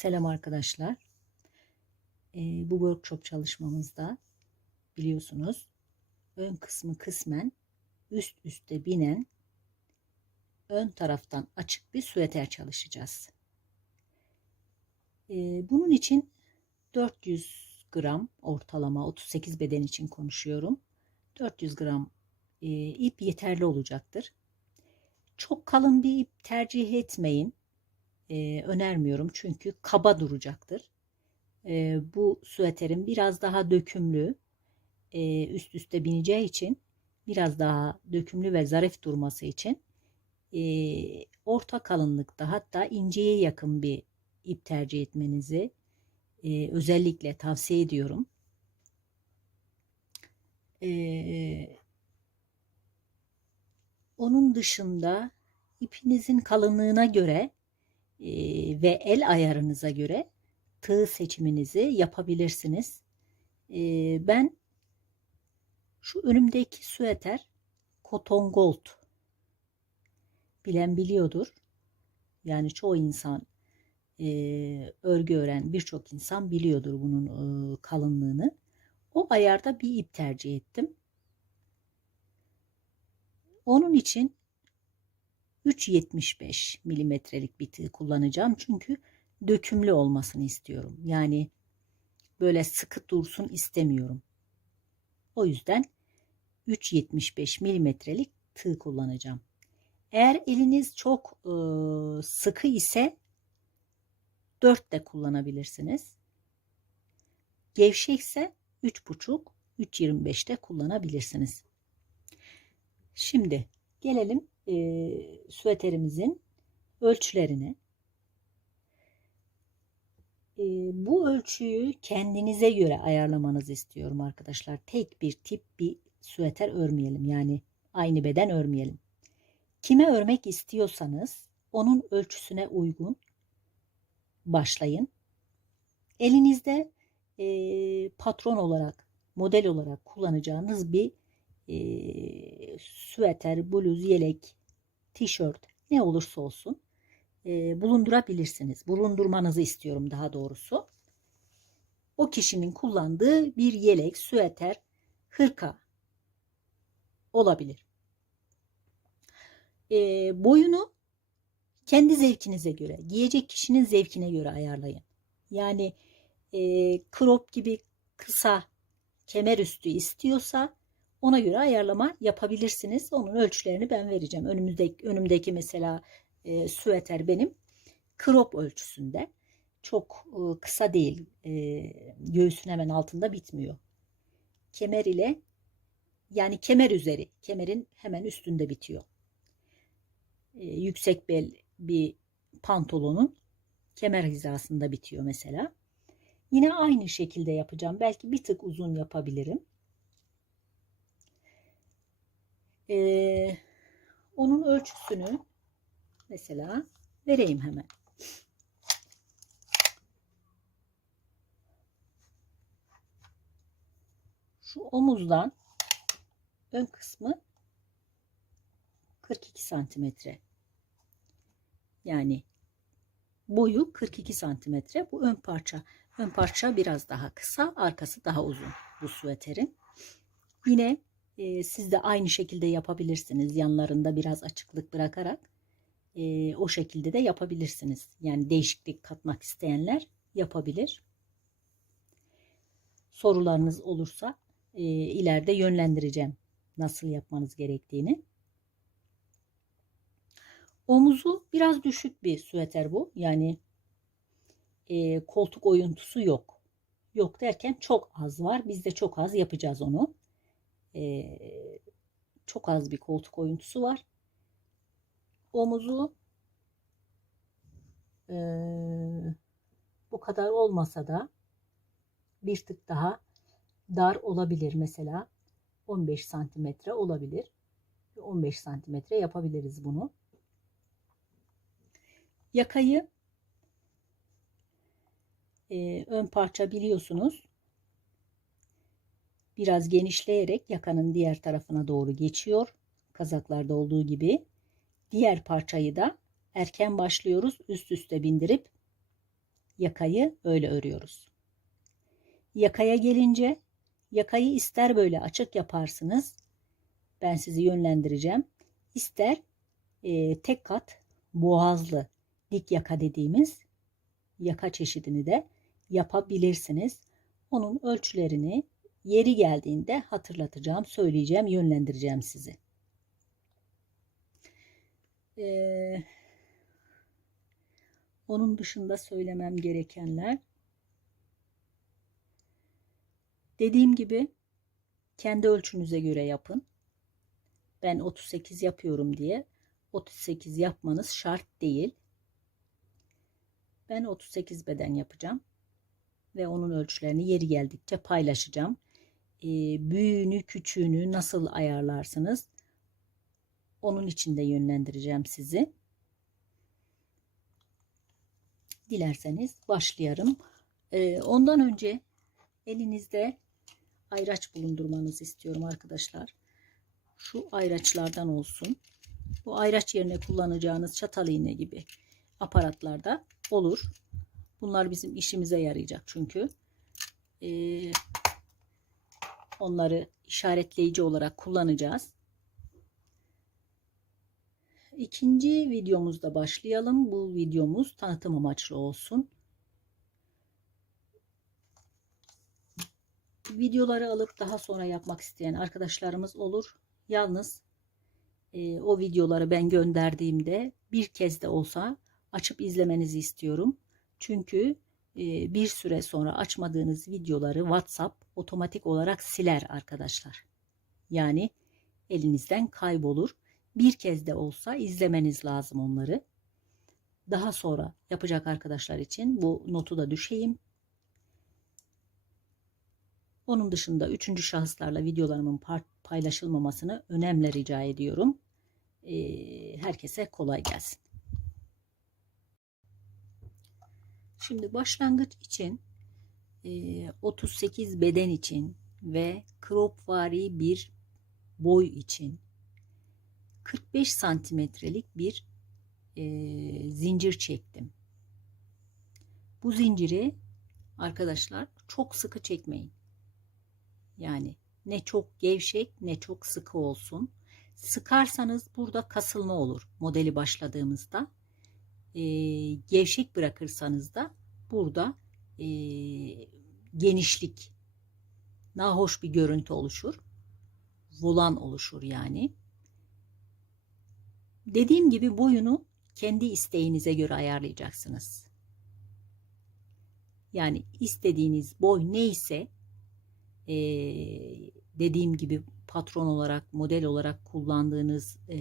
Selam arkadaşlar. Ee, bu workshop çalışmamızda biliyorsunuz ön kısmı kısmen üst üste binen ön taraftan açık bir süeter çalışacağız. Ee, bunun için 400 gram ortalama 38 beden için konuşuyorum. 400 gram e, ip yeterli olacaktır. Çok kalın bir ip tercih etmeyin e, önermiyorum çünkü kaba duracaktır. E, bu süeterin biraz daha dökümlü e, üst üste bineceği için biraz daha dökümlü ve zarif durması için e, orta kalınlıkta hatta inceye yakın bir ip tercih etmenizi e, özellikle tavsiye ediyorum. E, onun dışında ipinizin kalınlığına göre ve el ayarınıza göre tığ seçiminizi yapabilirsiniz. Ben şu önümdeki süeter Cotton Gold bilen biliyordur. Yani çoğu insan örgü öğren birçok insan biliyordur bunun kalınlığını. O ayarda bir ip tercih ettim. Onun için 3.75 milimetrelik bir tığ kullanacağım. Çünkü dökümlü olmasını istiyorum. Yani böyle sıkı dursun istemiyorum. O yüzden 3.75 milimetrelik tığ kullanacağım. Eğer eliniz çok e, sıkı ise 4 de kullanabilirsiniz. Gevşekse 3.5 3.25'te kullanabilirsiniz. Şimdi gelelim e, süveterimizin ölçülerini. E, bu ölçüyü kendinize göre ayarlamanızı istiyorum arkadaşlar. Tek bir tip bir süveter örmeyelim. Yani aynı beden örmeyelim. Kime örmek istiyorsanız onun ölçüsüne uygun başlayın. Elinizde e, patron olarak, model olarak kullanacağınız bir e, süveter, bluz, yelek, tişört ne olursa olsun e, bulundurabilirsiniz. Bulundurmanızı istiyorum daha doğrusu. O kişinin kullandığı bir yelek, süeter, hırka olabilir. E, boyunu kendi zevkinize göre, giyecek kişinin zevkine göre ayarlayın. Yani e, crop gibi kısa kemer üstü istiyorsa ona göre ayarlama yapabilirsiniz. Onun ölçülerini ben vereceğim. Önümüzdeki, önümdeki mesela e, süveter benim crop ölçüsünde. Çok e, kısa değil. E, göğsün hemen altında bitmiyor. Kemer ile yani kemer üzeri. Kemerin hemen üstünde bitiyor. E, yüksek bel bir pantolonun kemer hizasında bitiyor mesela. Yine aynı şekilde yapacağım. Belki bir tık uzun yapabilirim. Ee, onun ölçüsünü mesela vereyim hemen. Şu omuzdan ön kısmı 42 santimetre. Yani boyu 42 santimetre. Bu ön parça. Ön parça biraz daha kısa, arkası daha uzun bu süveterin. Yine e, siz de aynı şekilde yapabilirsiniz. Yanlarında biraz açıklık bırakarak e, o şekilde de yapabilirsiniz. Yani değişiklik katmak isteyenler yapabilir. Sorularınız olursa e, ileride yönlendireceğim nasıl yapmanız gerektiğini. Omuzu biraz düşük bir süveter bu. Yani e, koltuk oyuntusu yok. Yok derken çok az var. Biz de çok az yapacağız onu e, çok az bir koltuk oyuntusu var. Omuzu e, bu kadar olmasa da bir tık daha dar olabilir mesela. 15 santimetre olabilir. 15 santimetre yapabiliriz bunu. Yakayı e, ön parça biliyorsunuz biraz genişleyerek yakanın diğer tarafına doğru geçiyor. Kazaklarda olduğu gibi. Diğer parçayı da erken başlıyoruz. Üst üste bindirip yakayı öyle örüyoruz. Yakaya gelince yakayı ister böyle açık yaparsınız. Ben sizi yönlendireceğim. İster e, tek kat boğazlı dik yaka dediğimiz yaka çeşidini de yapabilirsiniz. Onun ölçülerini yeri geldiğinde hatırlatacağım, söyleyeceğim, yönlendireceğim sizi. Ee, onun dışında söylemem gerekenler dediğim gibi kendi ölçünüze göre yapın. Ben 38 yapıyorum diye 38 yapmanız şart değil. Ben 38 beden yapacağım ve onun ölçülerini yeri geldikçe paylaşacağım. Ee, büyüğünü küçüğünü nasıl ayarlarsınız? Onun için de yönlendireceğim sizi. Dilerseniz başlayalım. Ee, ondan önce elinizde ayraç bulundurmanızı istiyorum arkadaşlar. Şu ayraçlardan olsun. Bu ayraç yerine kullanacağınız çatal iğne gibi aparatlarda olur. Bunlar bizim işimize yarayacak çünkü. Ee, onları işaretleyici olarak kullanacağız. İkinci videomuzda başlayalım. Bu videomuz tanıtım amaçlı olsun. Videoları alıp daha sonra yapmak isteyen arkadaşlarımız olur. Yalnız e, o videoları ben gönderdiğimde bir kez de olsa açıp izlemenizi istiyorum. Çünkü e, bir süre sonra açmadığınız videoları WhatsApp otomatik olarak siler arkadaşlar. Yani elinizden kaybolur. Bir kez de olsa izlemeniz lazım onları. Daha sonra yapacak arkadaşlar için bu notu da düşeyim. Onun dışında üçüncü şahıslarla videolarımın paylaşılmamasını önemli rica ediyorum. Ee, herkese kolay gelsin. Şimdi başlangıç için 38 beden için ve crop vari bir boy için 45 santimetrelik bir e, zincir çektim. Bu zinciri arkadaşlar çok sıkı çekmeyin. Yani ne çok gevşek ne çok sıkı olsun. Sıkarsanız burada kasılma olur modeli başladığımızda. E, gevşek bırakırsanız da burada e, genişlik, nahoş bir görüntü oluşur. Volan oluşur yani. Dediğim gibi boyunu kendi isteğinize göre ayarlayacaksınız. Yani istediğiniz boy neyse e, dediğim gibi patron olarak, model olarak kullandığınız e,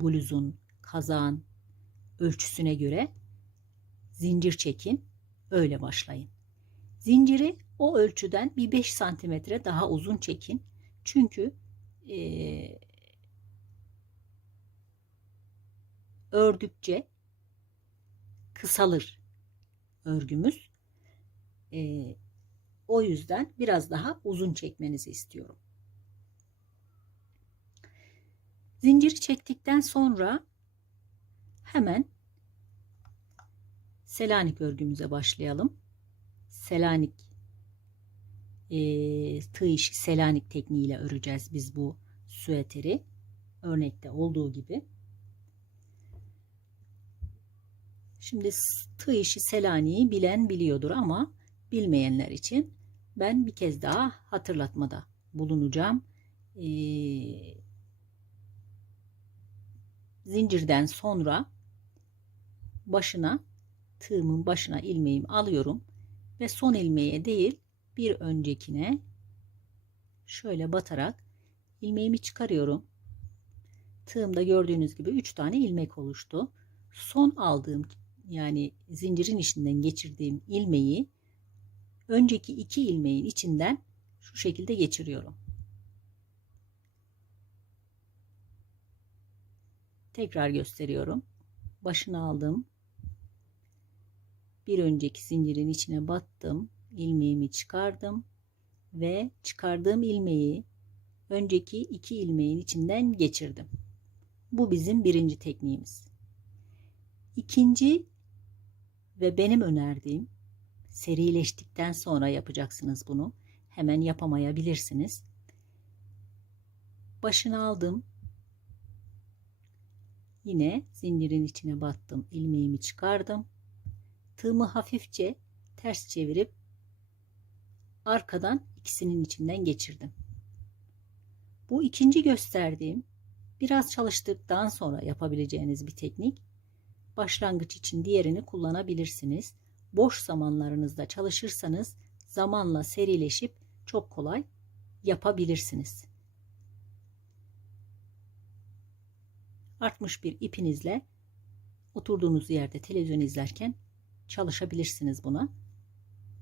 bluzun, kazağın ölçüsüne göre zincir çekin. Öyle başlayın. Zinciri o ölçüden bir 5 santimetre daha uzun çekin. Çünkü e, ördükçe kısalır örgümüz. E, o yüzden biraz daha uzun çekmenizi istiyorum. Zinciri çektikten sonra hemen Selanik örgümüze başlayalım. Selanik e, tığ işi Selanik tekniğiyle öreceğiz biz bu süeteri. Örnekte olduğu gibi. Şimdi tığ işi Selanik'i bilen biliyordur ama bilmeyenler için ben bir kez daha hatırlatmada bulunacağım. Ee, zincirden sonra başına tığımın başına ilmeğimi alıyorum ve son ilmeğe değil bir öncekine şöyle batarak ilmeğimi çıkarıyorum. Tığımda gördüğünüz gibi 3 tane ilmek oluştu. Son aldığım yani zincirin içinden geçirdiğim ilmeği önceki iki ilmeğin içinden şu şekilde geçiriyorum. Tekrar gösteriyorum. Başını aldım bir önceki zincirin içine battım ilmeğimi çıkardım ve çıkardığım ilmeği önceki iki ilmeğin içinden geçirdim bu bizim birinci tekniğimiz İkinci ve benim önerdiğim serileştikten sonra yapacaksınız bunu. Hemen yapamayabilirsiniz. Başını aldım. Yine zincirin içine battım. ilmeğimi çıkardım. Tığımı hafifçe ters çevirip arkadan ikisinin içinden geçirdim. Bu ikinci gösterdiğim biraz çalıştıktan sonra yapabileceğiniz bir teknik. Başlangıç için diğerini kullanabilirsiniz. Boş zamanlarınızda çalışırsanız zamanla serileşip çok kolay yapabilirsiniz. Artmış bir ipinizle oturduğunuz yerde televizyon izlerken çalışabilirsiniz buna.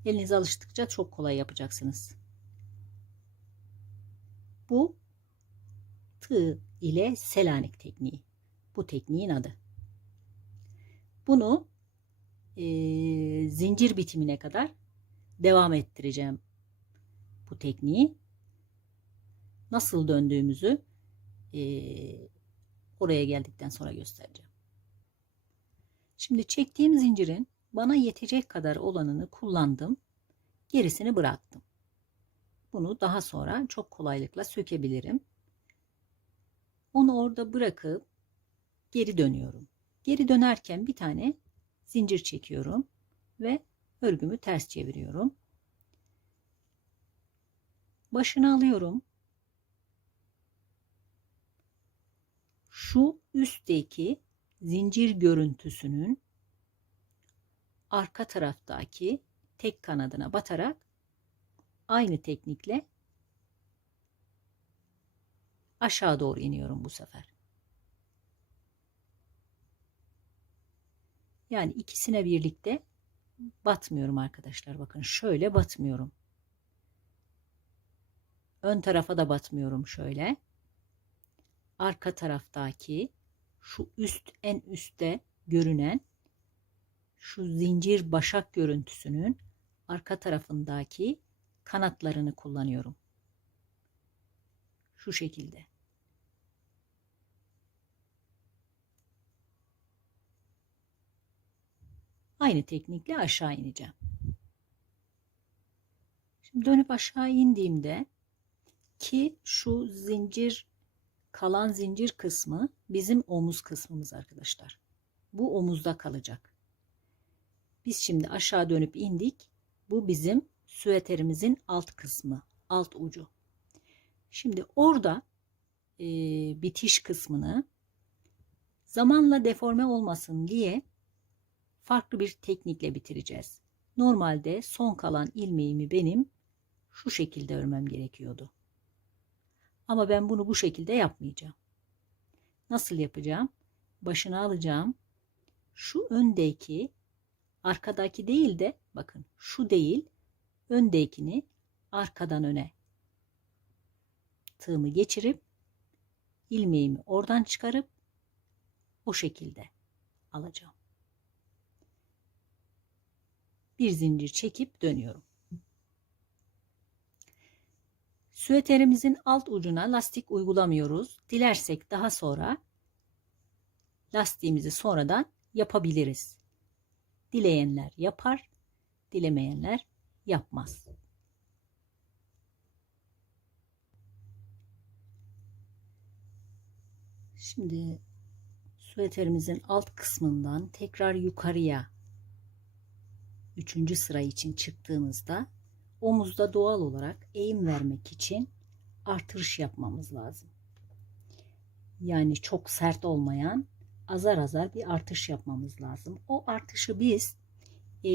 Eliniz alıştıkça çok kolay yapacaksınız. Bu tığ ile Selanik tekniği. Bu tekniğin adı. Bunu e, zincir bitimine kadar devam ettireceğim bu tekniği. Nasıl döndüğümüzü e, oraya geldikten sonra göstereceğim. Şimdi çektiğim zincirin bana yetecek kadar olanını kullandım. Gerisini bıraktım. Bunu daha sonra çok kolaylıkla sökebilirim. Onu orada bırakıp geri dönüyorum. Geri dönerken bir tane zincir çekiyorum ve örgümü ters çeviriyorum. Başını alıyorum. Şu üstteki zincir görüntüsünün arka taraftaki tek kanadına batarak aynı teknikle aşağı doğru iniyorum bu sefer. Yani ikisine birlikte batmıyorum arkadaşlar. Bakın şöyle batmıyorum. Ön tarafa da batmıyorum şöyle. Arka taraftaki şu üst en üstte görünen şu zincir başak görüntüsünün arka tarafındaki kanatlarını kullanıyorum. Şu şekilde. Aynı teknikle aşağı ineceğim. Şimdi dönüp aşağı indiğimde ki şu zincir kalan zincir kısmı bizim omuz kısmımız arkadaşlar. Bu omuzda kalacak. Biz şimdi aşağı dönüp indik. Bu bizim süveterimizin alt kısmı, alt ucu. Şimdi orada e, bitiş kısmını zamanla deforme olmasın diye farklı bir teknikle bitireceğiz. Normalde son kalan ilmeğimi benim şu şekilde örmem gerekiyordu. Ama ben bunu bu şekilde yapmayacağım. Nasıl yapacağım? Başını alacağım. Şu öndeki arkadaki değil de bakın şu değil öndekini arkadan öne tığımı geçirip ilmeğimi oradan çıkarıp o şekilde alacağım. Bir zincir çekip dönüyorum. Süeterimizin alt ucuna lastik uygulamıyoruz. Dilersek daha sonra lastiğimizi sonradan yapabiliriz. Dileyenler yapar, dilemeyenler yapmaz. Şimdi süveterimizin alt kısmından tekrar yukarıya üçüncü sıra için çıktığımızda omuzda doğal olarak eğim vermek için artırış yapmamız lazım. Yani çok sert olmayan azar azar bir artış yapmamız lazım. O artışı biz e,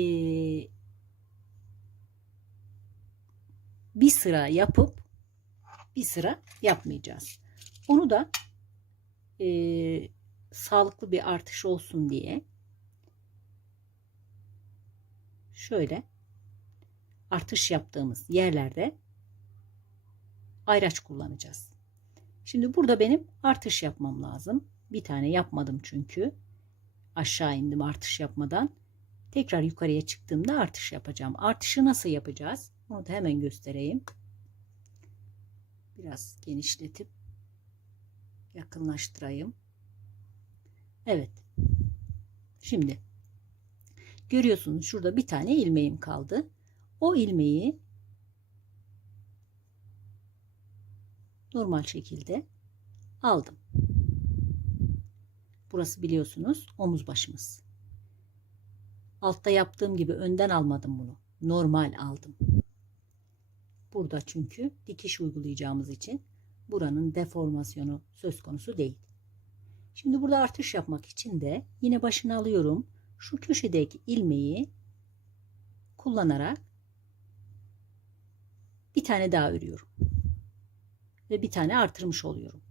bir sıra yapıp bir sıra yapmayacağız. Onu da e, sağlıklı bir artış olsun diye şöyle artış yaptığımız yerlerde ayraç kullanacağız. Şimdi burada benim artış yapmam lazım. Bir tane yapmadım çünkü. Aşağı indim artış yapmadan. Tekrar yukarıya çıktığımda artış yapacağım. Artışı nasıl yapacağız? Onu da hemen göstereyim. Biraz genişletip yakınlaştırayım. Evet. Şimdi Görüyorsunuz şurada bir tane ilmeğim kaldı. O ilmeği normal şekilde aldım. Burası biliyorsunuz omuz başımız. Altta yaptığım gibi önden almadım bunu. Normal aldım. Burada çünkü dikiş uygulayacağımız için buranın deformasyonu söz konusu değil. Şimdi burada artış yapmak için de yine başını alıyorum. Şu köşedeki ilmeği kullanarak bir tane daha örüyorum. Ve bir tane artırmış oluyorum.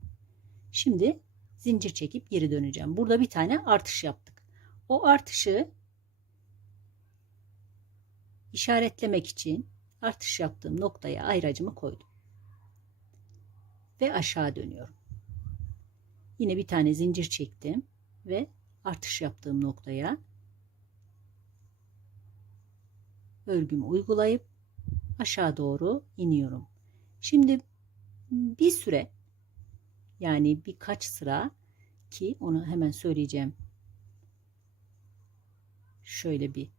Şimdi zincir çekip geri döneceğim. Burada bir tane artış yaptık. O artışı işaretlemek için artış yaptığım noktaya ayracımı koydum. Ve aşağı dönüyorum. Yine bir tane zincir çektim ve artış yaptığım noktaya örgümü uygulayıp aşağı doğru iniyorum. Şimdi bir süre yani birkaç sıra ki onu hemen söyleyeceğim. Şöyle bir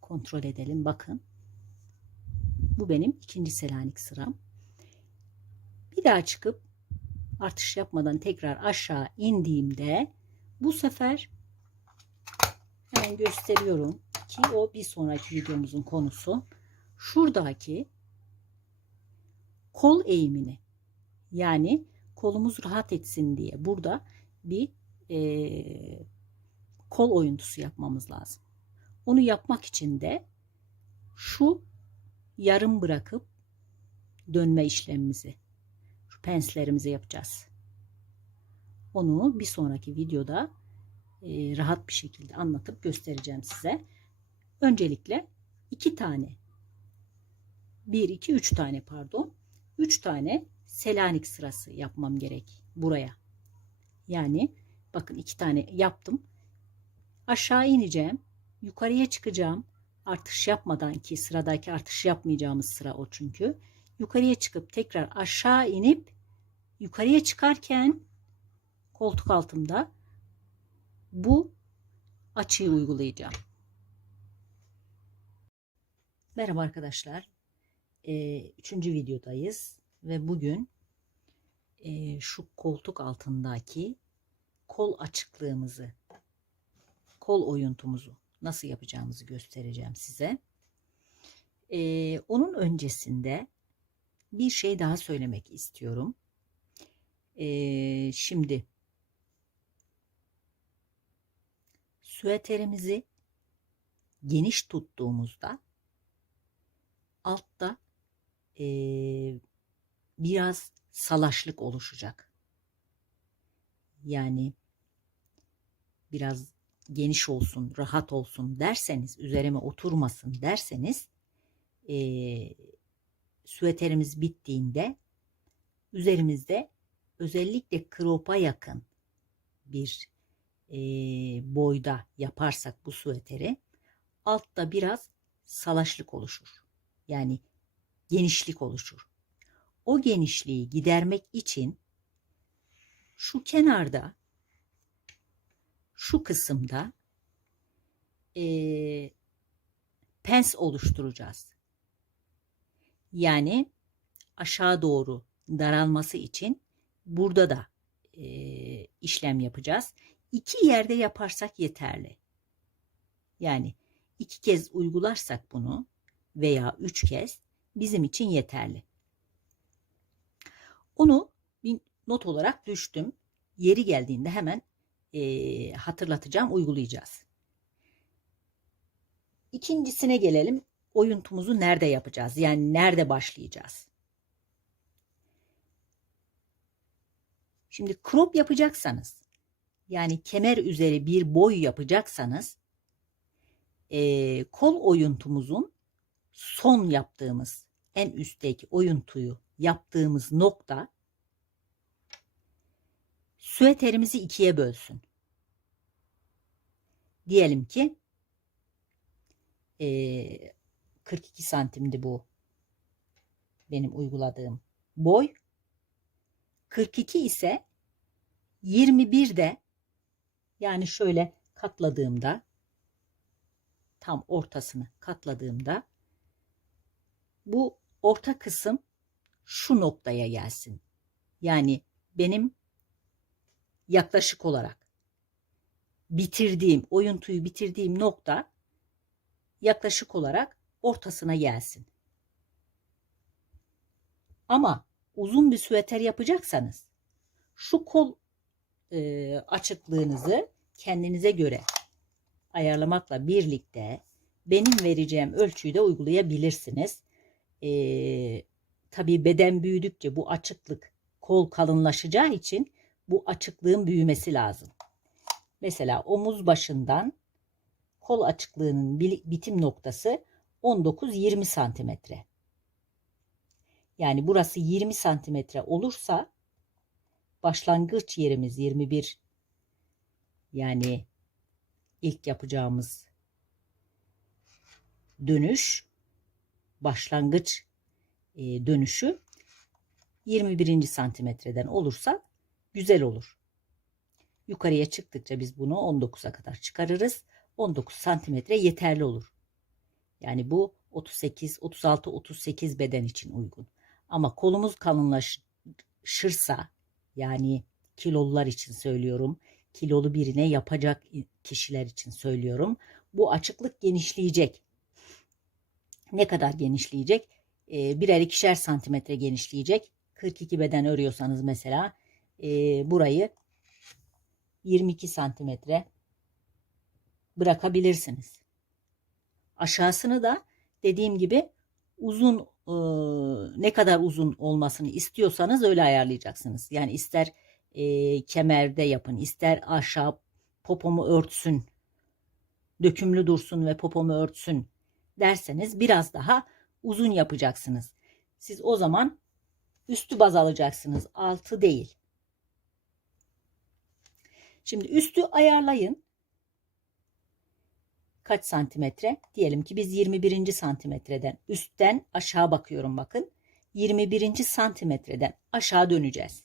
kontrol edelim. Bakın. Bu benim ikinci Selanik sıram. Bir daha çıkıp artış yapmadan tekrar aşağı indiğimde bu sefer hemen gösteriyorum ki o bir sonraki videomuzun konusu. Şuradaki kol eğimini yani kolumuz rahat etsin diye burada bir e, kol oyuntusu yapmamız lazım. Onu yapmak için de şu yarım bırakıp dönme işlemimizi şu penslerimizi yapacağız. Onu bir sonraki videoda e, rahat bir şekilde anlatıp göstereceğim size. Öncelikle iki tane bir iki üç tane pardon üç tane Selanik sırası yapmam gerek buraya. Yani bakın iki tane yaptım. Aşağı ineceğim. Yukarıya çıkacağım. Artış yapmadan ki sıradaki artış yapmayacağımız sıra o çünkü. Yukarıya çıkıp tekrar aşağı inip yukarıya çıkarken koltuk altımda bu açıyı uygulayacağım. Merhaba arkadaşlar. Ee, üçüncü videodayız ve bugün e, şu koltuk altındaki kol açıklığımızı, kol oyuntumuzu nasıl yapacağımızı göstereceğim size. Ee, onun öncesinde bir şey daha söylemek istiyorum. Ee, şimdi süeterimizi geniş tuttuğumuzda altta e, biraz salaşlık oluşacak. Yani biraz geniş olsun, rahat olsun derseniz, üzerime oturmasın derseniz e, süeterimiz bittiğinde üzerimizde özellikle kropa yakın bir e, boyda yaparsak bu süeteri altta biraz salaşlık oluşur. Yani genişlik oluşur. O genişliği gidermek için şu kenarda şu kısımda e, pens oluşturacağız. Yani aşağı doğru daralması için burada da e, işlem yapacağız. İki yerde yaparsak yeterli. Yani iki kez uygularsak bunu veya üç kez bizim için yeterli. Onu bir not olarak düştüm. Yeri geldiğinde hemen e, hatırlatacağım, uygulayacağız. İkincisine gelelim. Oyuntumuzu nerede yapacağız? Yani nerede başlayacağız? Şimdi crop yapacaksanız, yani kemer üzeri bir boy yapacaksanız, e, kol oyuntumuzun son yaptığımız en üstteki oyuntuyu yaptığımız nokta süeterimizi ikiye bölsün. Diyelim ki e, 42 santimdi bu benim uyguladığım boy. 42 ise 21 de yani şöyle katladığımda tam ortasını katladığımda bu orta kısım şu noktaya gelsin. Yani benim yaklaşık olarak bitirdiğim, oyuntuyu bitirdiğim nokta yaklaşık olarak ortasına gelsin. Ama uzun bir süveter yapacaksanız şu kol e, açıklığınızı kendinize göre ayarlamakla birlikte benim vereceğim ölçüyü de uygulayabilirsiniz. E, tabii beden büyüdükçe bu açıklık kol kalınlaşacağı için bu açıklığın büyümesi lazım. Mesela omuz başından kol açıklığının bitim noktası 19-20 santimetre. Yani burası 20 santimetre olursa başlangıç yerimiz 21 yani ilk yapacağımız dönüş başlangıç e, dönüşü 21. santimetreden olursa güzel olur. Yukarıya çıktıkça biz bunu 19'a kadar çıkarırız. 19 santimetre yeterli olur. Yani bu 38, 36, 38 beden için uygun. Ama kolumuz kalınlaşırsa yani kilolular için söylüyorum. Kilolu birine yapacak kişiler için söylüyorum. Bu açıklık genişleyecek. Ne kadar genişleyecek? E, birer ikişer santimetre genişleyecek. 42 beden örüyorsanız mesela e, burayı 22 santimetre bırakabilirsiniz. Aşağısını da dediğim gibi uzun e, ne kadar uzun olmasını istiyorsanız öyle ayarlayacaksınız. Yani ister e, kemerde yapın, ister aşağı popomu örtsün, dökümlü dursun ve popomu örtsün derseniz biraz daha uzun yapacaksınız. Siz o zaman üstü baz alacaksınız, altı değil. Şimdi üstü ayarlayın. Kaç santimetre? Diyelim ki biz 21. santimetreden üstten aşağı bakıyorum bakın. 21. santimetreden aşağı döneceğiz.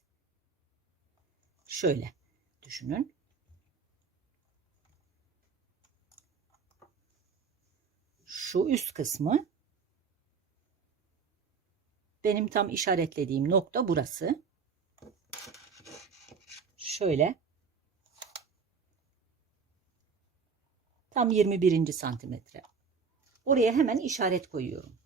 Şöyle düşünün. Şu üst kısmı benim tam işaretlediğim nokta burası. Şöyle Tam 21. santimetre. Oraya hemen işaret koyuyorum.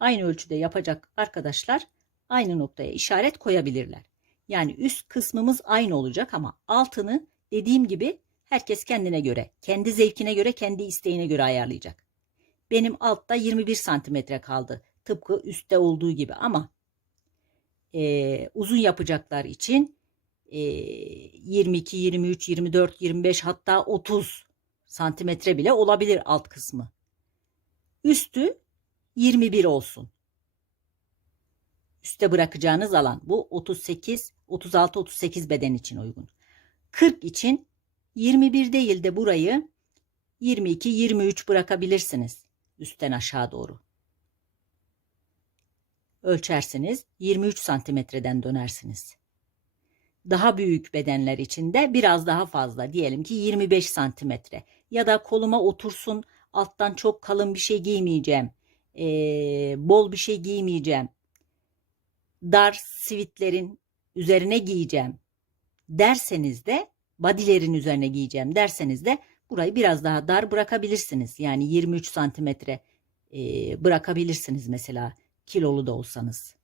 Aynı ölçüde yapacak arkadaşlar aynı noktaya işaret koyabilirler. Yani üst kısmımız aynı olacak ama altını dediğim gibi herkes kendine göre, kendi zevkine göre, kendi isteğine göre ayarlayacak. Benim altta 21 santimetre kaldı. Tıpkı üstte olduğu gibi ama e, uzun yapacaklar için 22, 23, 24, 25 hatta 30 santimetre bile olabilir alt kısmı. Üstü 21 olsun. Üste bırakacağınız alan bu 38, 36, 38 beden için uygun. 40 için 21 değil de burayı 22, 23 bırakabilirsiniz üstten aşağı doğru. Ölçersiniz 23 santimetreden dönersiniz daha büyük bedenler için de biraz daha fazla diyelim ki 25 santimetre ya da koluma otursun alttan çok kalın bir şey giymeyeceğim ee, bol bir şey giymeyeceğim dar sivitlerin üzerine giyeceğim derseniz de bodylerin üzerine giyeceğim derseniz de burayı biraz daha dar bırakabilirsiniz yani 23 santimetre e, bırakabilirsiniz mesela kilolu da olsanız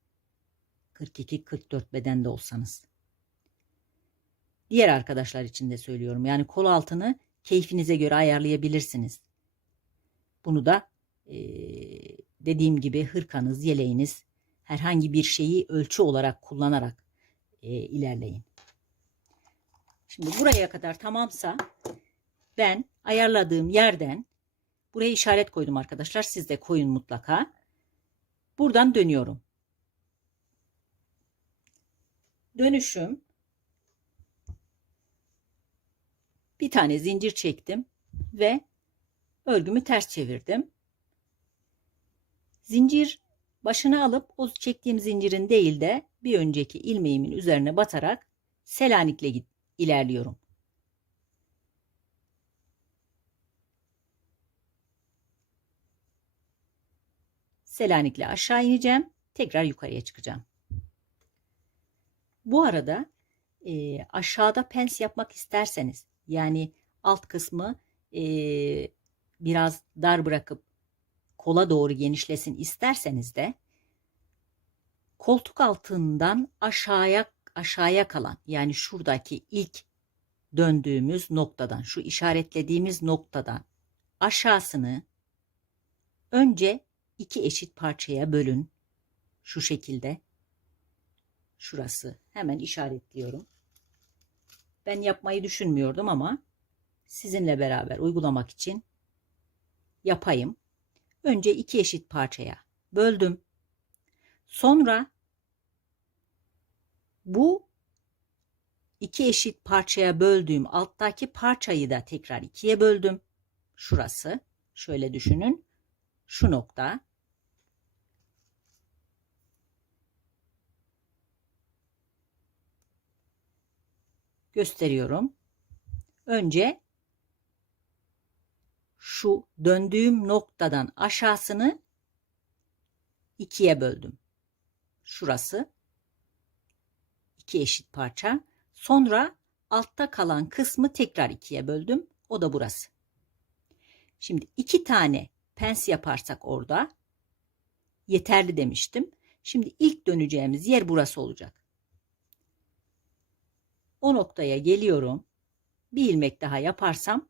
42-44 bedende olsanız. Diğer arkadaşlar için de söylüyorum. Yani kol altını keyfinize göre ayarlayabilirsiniz. Bunu da e, dediğim gibi hırkanız, yeleğiniz herhangi bir şeyi ölçü olarak kullanarak e, ilerleyin. Şimdi buraya kadar tamamsa ben ayarladığım yerden buraya işaret koydum arkadaşlar. Siz de koyun mutlaka. Buradan dönüyorum. Dönüşüm bir tane zincir çektim ve örgümü ters çevirdim. Zincir başına alıp o çektiğim zincirin değil de bir önceki ilmeğimin üzerine batarak Selanik'le ilerliyorum. Selanik'le aşağı ineceğim. Tekrar yukarıya çıkacağım. Bu arada e, aşağıda pens yapmak isterseniz yani alt kısmı e, biraz dar bırakıp kola doğru genişlesin isterseniz de koltuk altından aşağıya aşağıya kalan yani şuradaki ilk döndüğümüz noktadan şu işaretlediğimiz noktadan aşağısını önce iki eşit parçaya bölün. Şu şekilde. Şurası. Hemen işaretliyorum. Ben yapmayı düşünmüyordum ama sizinle beraber uygulamak için yapayım. Önce iki eşit parçaya böldüm. Sonra bu iki eşit parçaya böldüğüm alttaki parçayı da tekrar ikiye böldüm. Şurası. Şöyle düşünün. Şu nokta. Gösteriyorum. Önce şu döndüğüm noktadan aşağısını ikiye böldüm. Şurası iki eşit parça. Sonra altta kalan kısmı tekrar ikiye böldüm. O da burası. Şimdi iki tane pens yaparsak orada yeterli demiştim. Şimdi ilk döneceğimiz yer burası olacak. O noktaya geliyorum. Bir ilmek daha yaparsam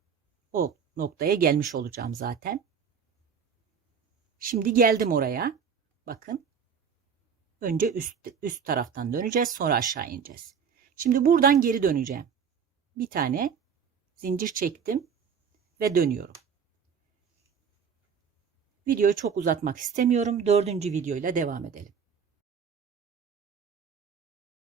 o noktaya gelmiş olacağım zaten. Şimdi geldim oraya. Bakın. Önce üst, üst taraftan döneceğiz sonra aşağı ineceğiz. Şimdi buradan geri döneceğim. Bir tane zincir çektim ve dönüyorum. Videoyu çok uzatmak istemiyorum. Dördüncü videoyla devam edelim.